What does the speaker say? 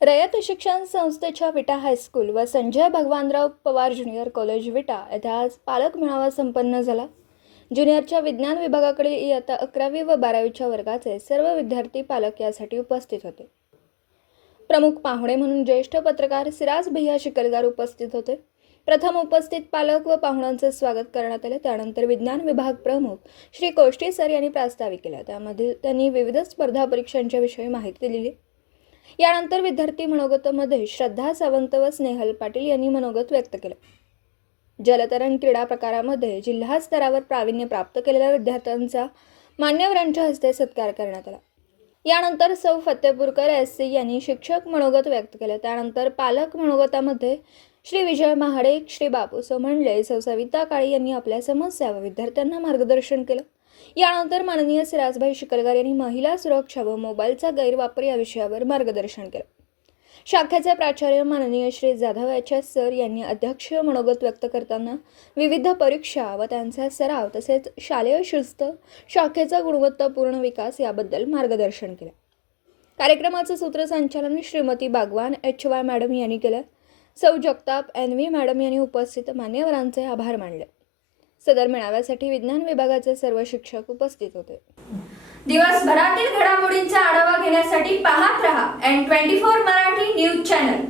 रयत शिक्षण संस्थेच्या विटा हायस्कूल व संजय भगवानराव पवार ज्युनियर कॉलेज विटा येथे आज पालक मेळावा संपन्न झाला। ज्युनियरच्या विज्ञान विभागाकडील इयत्ता 11वी व 12वीच्या वर्गाचे सर्व विद्यार्थी पालक यासाठी उपस्थित होते। प्रमुख पाहुणे म्हणून ज्येष्ठ पत्रकार सिराज भैया शिकलगार उपस्थित होते। प्रथम उपस्थित पालक व पाहुण्यांचे स्वागत करण्यात आले। त्यानंतर विज्ञान विभाग प्रमुख श्री कोष्टी सर यांनी प्रास्ताविक केला। त्यामध्ये त्यांनी विविध स्पर्धा परीक्षांच्या विषयी माहिती दिली। यानंतर विद्यार्थी मनोगतमध्ये श्रद्धा सावंत व स्नेहल पाटील यांनी मनोगत व्यक्त केले। जलतरण क्रीडा प्रकारामध्ये जिल्हा स्तरावर प्रावीण्य प्राप्त केलेल्या विद्यार्थ्यांचा मान्यवरांच्या हस्ते सत्कार करण्यात आला। यानंतर सौ फतेपूरकर एससी यांनी शिक्षक मनोगत व्यक्त केले। त्यानंतर पालक मनोगतामध्ये श्री विजय महाडे, श्री बापू सोमंडले, सौ सविता काळे यांनी आपल्या समस्या व विद्यार्थ्यांना मार्गदर्शन केलं। यानंतर माननीय सिराजभाई शिकलगार यांनी महिला सुरक्षा व मोबाईलचा गैरवापर या विषयावर मार्गदर्शन केलं। शाखेचे प्राचार्य माननीय श्री जाधव एच.एस. सर यांनी अध्यक्ष मनोगत व्यक्त करताना विविध परीक्षा व त्यांचा सराव तसेच शालेय शिस्त, शाखेचा गुणवत्तापूर्ण विकास याबद्दल मार्गदर्शन केले। कार्यक्रमाचे सूत्रसंचालन श्रीमती बागवान एच.वाय. मॅडम यांनी केले। सौ जगताप एन.व्ही. मॅडम यांनी उपस्थित मान्यवरांचे आभार मानले। सदर मेळाव्यासाठी विज्ञान विभागाचे सर्व शिक्षक उपस्थित होते। दिवसभरातील घडामोडींचा आढावा घेण्यासाठी पाहत रहा N24 मराठी न्यूज चॅनल।